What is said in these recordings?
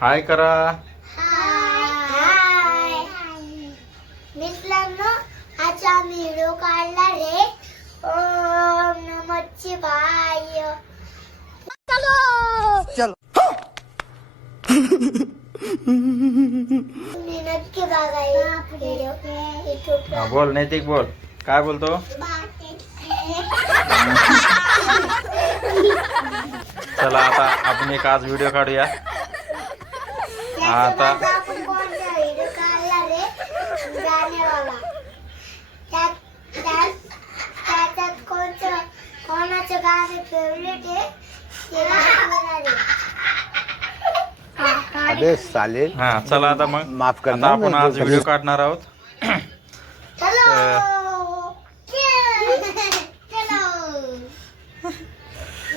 हाय करा. हाय मित्रांनो, आज आम्ही व्हिडिओ काढला रे. ओम नमः शिवाय. चलो तुम्ही नक्की बघा व्हिडिओ हा, बोल नैतिक बोल. काय बोलतो? चला आता आपण एक आज व्हिडिओ काढूया. आता आपण कोणता व्हिडिओ काढला रे गाण्यावाला. त्याच्यात कोणाचं गाणं फेवरेट आहे ते दाखवणार आहे. अबे साले. हा चला आता मग माफ करना, आता आपण मैं आज जो व्हिडिओ काढणार आहोत. चलो चलो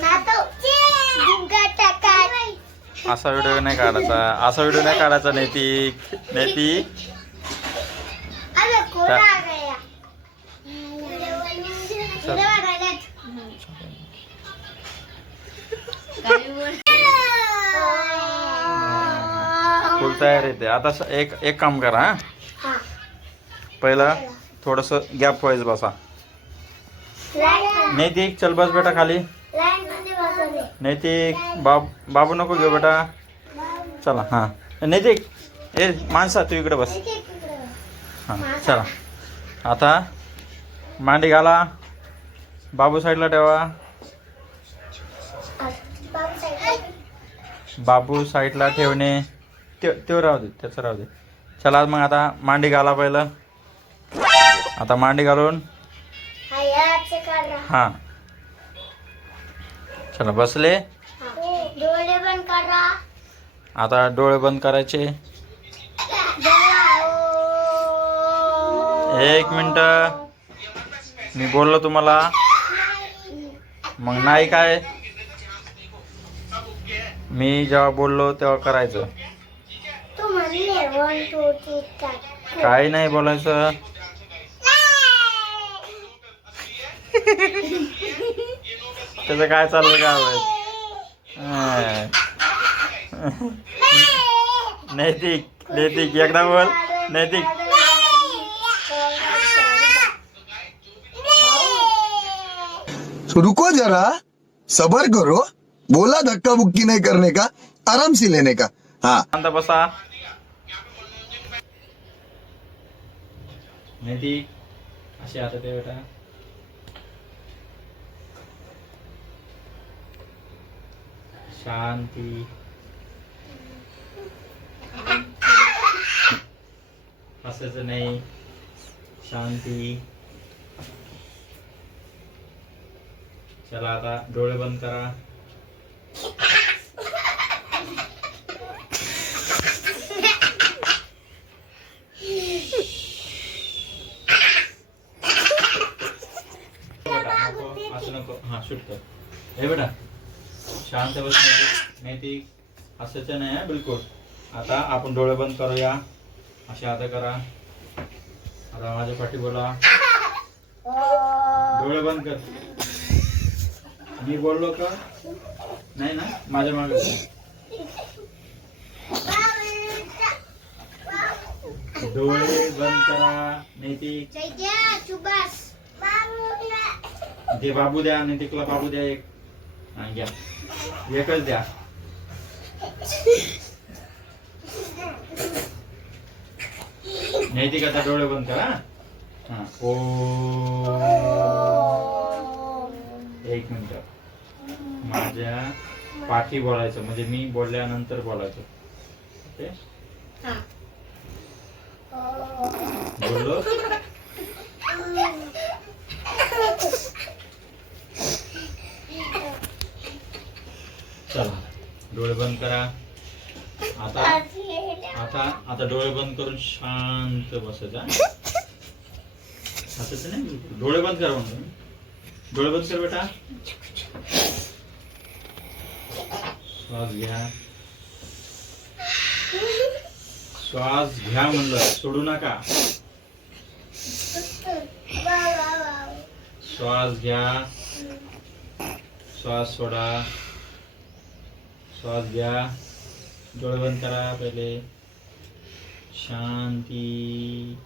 नातो जिंका टाका. असा व्हिडिओ नाही काढायचा नैतिक. अरे कोण आ गया. चल. फुल तयार येते आता. एक काम करा. हा पहिलं थोडस गॅप वाईज बसा. नैतिक चल बस बेटा खाली. नैतिक बाबू नको घेऊ बेटा. चला हा नैतिक ए माणसा तू इकडे बस. हां चला आता मांडी घाला. बाबू साईडला ठेवा. बाबू साईडला ठेवणे ते राहू दे. त्याचं राहू दे. चला मग आता मांडी घाला पहिलं. आता मांडी घालून हां चला बसले. डोळे बंद करा. आता डोळे बंद करायचे. 1 मिनिट. मी बोललो तुम्हाला मग नाही काय. मी जेव्हा बोललो तेव्हा करायचं. तू म्हणले 1 2 3 4. काही नाही बोलायचं. त्याचं काय चाललंय काय माहित. नैतिक एकदा बोल. नैतिक रुको जरा, सबर करो. बोला धक्का बुक्की नहीं करने का, आराम से लेने का. हाँ शांत बसा. नैतिक अशी आता ते बेटा. शांती. हसायचं नाही. शांती. चला आता डोळे बंद करा. असं नको. हा शूट कर. हे बेटा शांत बस. नैतिक हसायचं नाही आहे बिलकुल. आता आपण डोळे बंद करूया. असे आता करा. आता माझ्या पाठी बोला. डोळे बंद कर. मी बोललो का नाही ना. माझ्या मागे डोळे बंद करा. नैतिक ते बाबू द्या. नैतिकला बाबू द्या. एक हा घ्या. एकच द्या. नैतिक आता डोळे बंद करा. हा ओ 1 मिनिट. माझ्या पाठी बोलायचं म्हणजे मी बोलल्यानंतर बोलायचं. ओके बोललो. चला डोळे बंद करा. आता डोळे बंद करून शांत बसायचा. हसायचं नाही बिलकुल. डोळे बंद करा म्हणतो. डोळे बंद कर बेटा. श्वास घ्या. श्वास घ्या म्हणलं. सोडू नका. श्वास घ्या. श्वास सोडा. श्वास घ्या. डोळे बंद करा पहिले. शांती.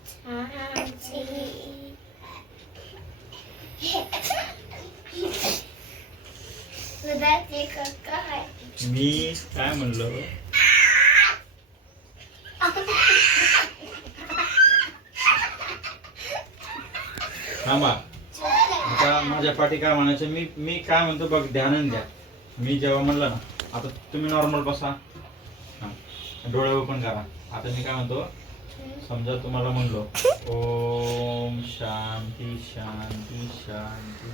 मी काय म्हणलो? थांबा, आता माझ्या पाठी काय म्हणायचं, मी काय म्हणतो बघ, ध्यानाने द्या. मी जेव्हा म्हणलं ना, आता तुम्ही नॉर्मल बसा, हा, डोळे ओपन करा. आता मी काय म्हणतो, समजा तुम्हाला म्हणलो ओम शांती शांती शांती,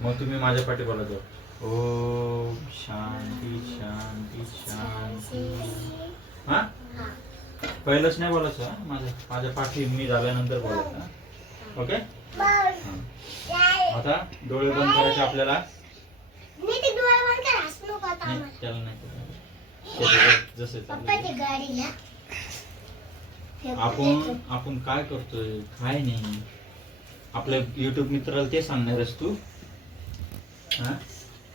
मग तुम्ही माझ्या पाठी बोलायचं ओम शांती शांती शांती. हा, पहिलंच नाही बोलायचं, हा? माझ्या पाठी मी झाल्यानंतर बोलायचं. ओके. आता डोळे बंद करायचे आपल्याला. त्याला नाही जसे आपण काय करतोय काय नाही, आपल्या युट्यूब मित्राला ते सांगणारच तू. हा,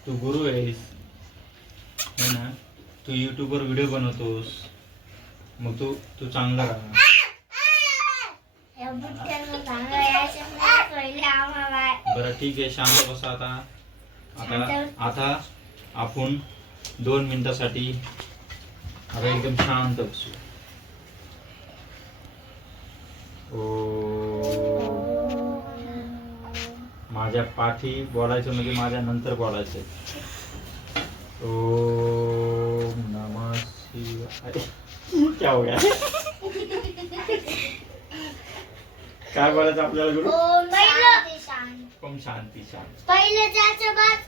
तू गुरु आहेस है ना, तू युट्यूबवर व्हिडिओ बनवतोस, मग तू चांगला राहा. बरं ठीक आहे, शांत बसा. आता आपण 2 मिनिटासाठी आता एकदम शांत बसू. माझ्या पाठी बोलायचं म्हणजे माझ्या नंतर बोलायचं. ओम नमः शिवाय. क्या हो गया? काय बोलायचं आपल्याला गुरु? ओम शांती शांती. पहिले त्याच्या बाद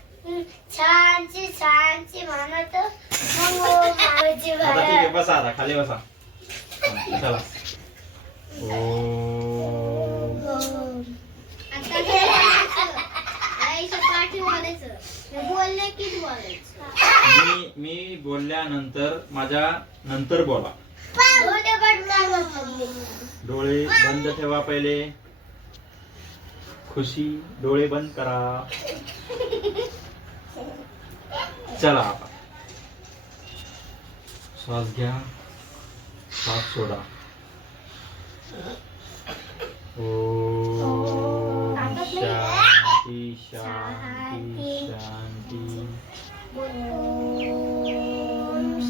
शांती शांती म्हणत मग ओम आवाजी आता ठीक आहे, बसा आता खाली बसा. हा, चला. मी बोलल्यानंतर माझ्या नंतर बोला. डोळे बंद ठेवा पहिले. खुशी, डोळे बंद करा. चला आता श्वास घ्या, श्वास सोडा. ओम शांती शांती शांती. ओम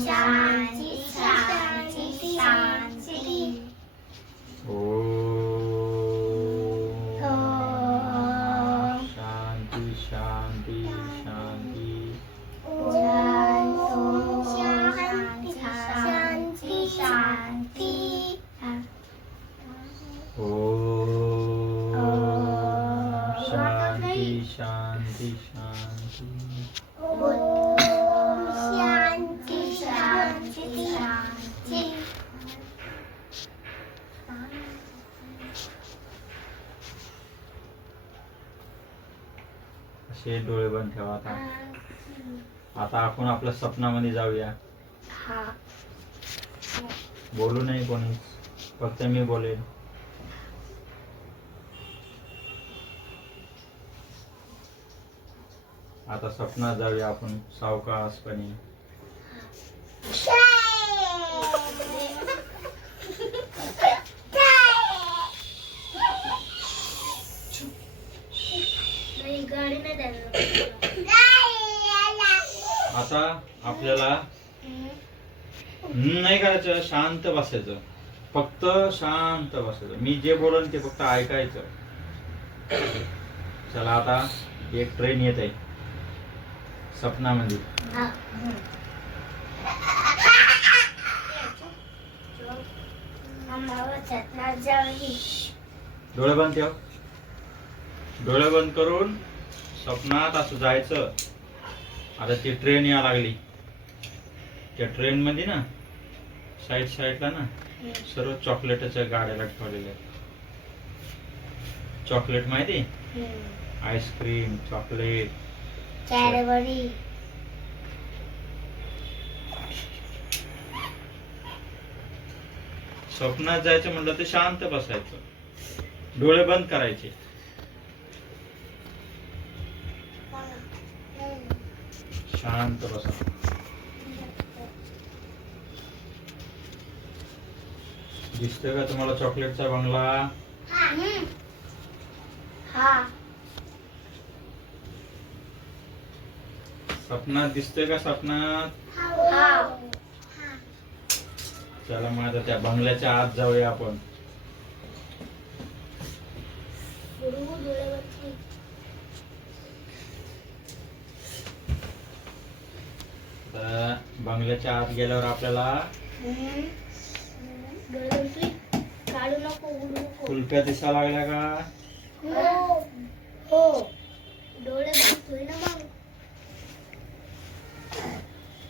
शांती शांती शांती. ओम शांती शांती शांती. शांती शांती. असे डोळे बंद ठेवा. आता आपण आपल्या स्वप्नामध्ये जाऊया. बोलू नाही कोणी, फक्त मी बोलेन. आता स्वप्नात जाऊया आपण सावकाशपणे. आता आपल्याला नाही करायचं, शांत बसायचं, फक्त शांत बसायचं. मी जे बोलन ते फक्त ऐकायचं. चला, आता एक ट्रेन येत आहे स्वप्नामध्ये. डोळे बंद ठेव. डोळे बंद करून स्वप्नात असं जायचं. आता ती ट्रेन या लागली. त्या ट्रेन मध्ये ना साईडला ना सर्व चॉकलेटच्या गाड्या लटकवलेल्या आहेत. चॉकलेट माहिती, आईस्क्रीम, चॉकलेट, कॅडबरी. स्वप्नात जायचं म्हटलं तर शांत बसायचं, डोळे बंद करायचे. शांत बसा. दिसतोय का तुम्हाला चॉकलेटचा बंगला? हा सपनात दिसतोय का सपनात? हा चला मग आता त्या बंगल्याच्या आत जाऊया आपण. तर बंगल्याच्या आत गेल्यावर आपल्याला काढू नको उडू नको. कुल्फ्या दिसा लागल्या का? हो डोळे बंद ठेव ना मग.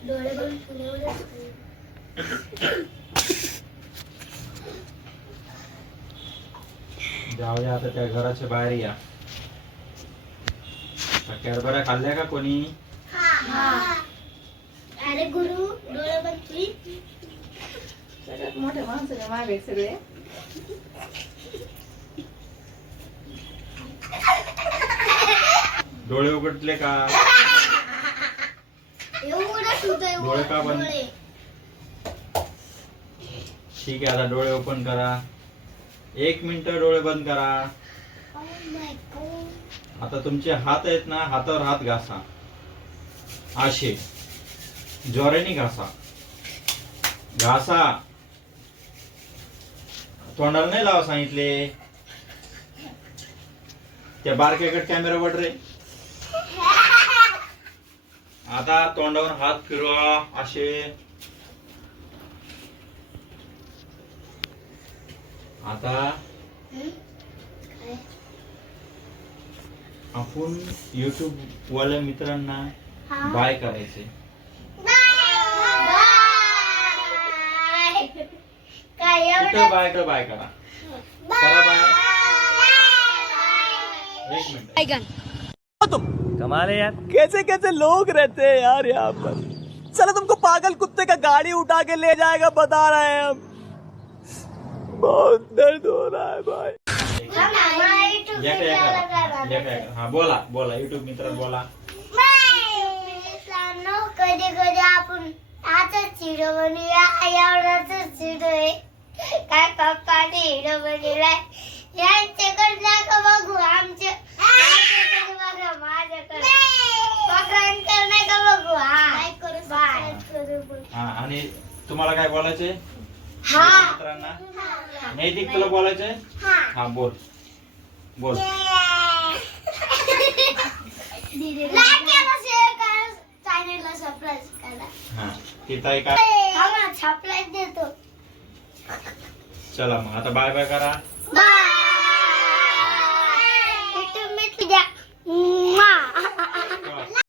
डोळे बंद ठेवल्यावरच होईल. जाऊया आता त्या घराच्या बाहेर या. कॅडबऱ्या खाल्ल्या का कोणी? हा. अरे गुरु डोळे बंद ठेव. सगळ्यात मोठे माणसं मागे सगळे. डोळे उघडले का? एवढं सुद्धा डोळे का बंद? डोळे. ठीक आहे, आता डोळे ओपन करा. 1 मिनिट डोळे बंद करा. Oh my God. आता तुमचे हात आहेत ना, हातावर हात घासा. असे जोराने घासा. घासा. तोंडाला नाही लावा सांगितले. त्या बारक्याकडे कॅमेरा वाट रे. आता तोंडावर हात फिरवा असे. आता काय? आपण YouTube वाल्या मित्रांना हा. बाय करायचे. बाय. काय कुठं बाय कर, बाय करा. करा बाय. 1 मिनिट. कमाल है यार, कैसे कैसे लोग रहते हैं यार यहाँ पर। चलो तुमको पागल कुत्ते का गाड़ी उठा के ले जाएगा, बता रहे हैं हम। बहुत दर्द हो रहा है भाई। हा बोला बोला युट्यूब मित्र बोला. कधी कधी आपण आताच हिरो बनूया. एवढाच हिरो आहे. काय पप्पाने हिरो बनवलाय. यांच्याकडे नका बघू. आमच्याकडे बघा. माझ्याकडे पप्पांकडे नका बघू. हा बाय. हा आणि तुम्हाला काय बोलायचे हा मित्रांना? नैतिक तुला बोलायचंय? हा बोल बोल. चॅनलला सबस्क्राईब करा. हा तिथं आहे का? हा सरप्राईज देतो. चला मग आता बाय बाय करा.